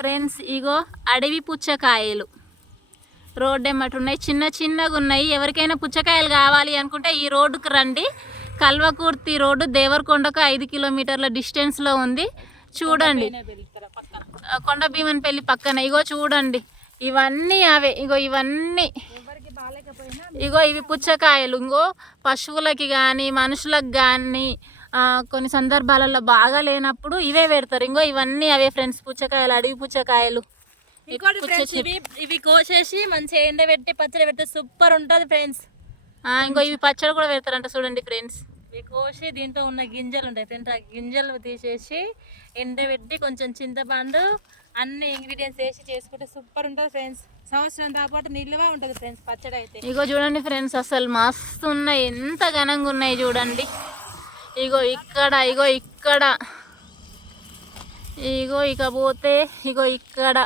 Friends ఇగో అడవి పుచ్చకాయలు. Road ఎమ్మటి ఉన్నాయి చిన్న చిన్నగా ఉన్నాయి ఎవరికైనా పుచ్చకాయలు కావాలి అనుకుంటే ఈ రోడ్డుకు రండి. కల్వకుర్తి రోడ్డు దేవరకొండకు ఐదు కిలోమీటర్ల డిస్టెన్స్లో ఉంది. చూడండి. ఆ, కొండ భీమన్పల్లి పక్కన ఇగో చూడండి. ఇవన్నీ అవే ఇగో ఇవన్నీ. ఇగో ఇవి పుచ్చకాయలు. ఇంగో పశువులకి కానీ మనుషులకు కానీ కొన్ని సందర్భాలలో బాగా లేనప్పుడు ఇవే పెడతారు. ఇంగో ఇవన్నీ అవే ఫ్రెండ్స్ పుచ్చకాయలు అడవి పుచ్చకాయలు. ఇంకోటి ఫ్రెండ్స్. ఇవి ఇవి కోసేసి మంచిగా ఎండబెట్టి పచ్చడి పెడితే సూపర్ ఉంటుంది ఫ్రెండ్స్. ఇంకో ఇవి పచ్చడి కూడా పెడతారంట చూడండి ఫ్రెండ్స్. ఇవి కోసి దీంట్లో ఉన్న గింజలు ఉంటాయి ఫ్రెండ్స్. ఆ గింజలు తీసేసి ఎండబెట్టి కొంచెం చింతపండు అన్ని ఇంగ్రీడియంట్స్ వేసి చేసుకుంటే సూపర్ ఉంటుంది ఫ్రెండ్స్. సంవత్సరం దాపాటు నిల్వ ఉంటుంది ఫ్రెండ్స్ పచ్చడి అయితే. ఇగో చూడండి ఫ్రెండ్స్ అసలు మస్తు ఉన్నాయి. ఎంత ఘనంగా ఉన్నాయి చూడండి. ఇగో ఇక్కడ ఇగో ఇక్కడ. ఇగో ఇక పోతే ఇగో ఇక్కడ.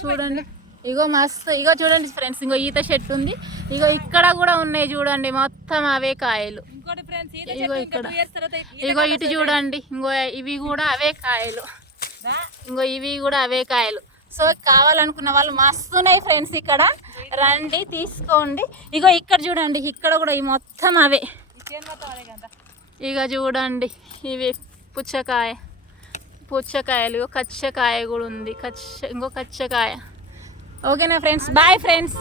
చూడండి. ఇగో మస్తు ఇగో చూడండి ఫ్రెండ్స్ ఇగో ఈత చెట్టు ఉంది. ఇగో ఇక్కడ కూడా ఉన్నాయి చూడండి మొత్తం అవే కాయలు. ఇగో ఇంకా ఇక్కడ. ఇగో ఇటు చూడండి ఇంకో ఇవి కూడా అవే కాయలు. ఇంకో ఇవి కూడా అవే కాయలు. సో కావాలనుకున్న వాళ్ళు మస్తున్నాయి ఫ్రెండ్స్ ఇక్కడ. రండి తీసుకోండి. ఇగో ఇక్కడ చూడండి ఇక్కడ కూడా ఈ మొత్తం అవే. ఇక చూడండి ఇవి పుచ్చకాయ పుచ్చకాయలు కచ్చకాయ కూడా ఉంది. కచ్చ ఇంకో కచ్చకాయ. ఓకేనా ఫ్రెండ్స్ బాయ్ ఫ్రెండ్స్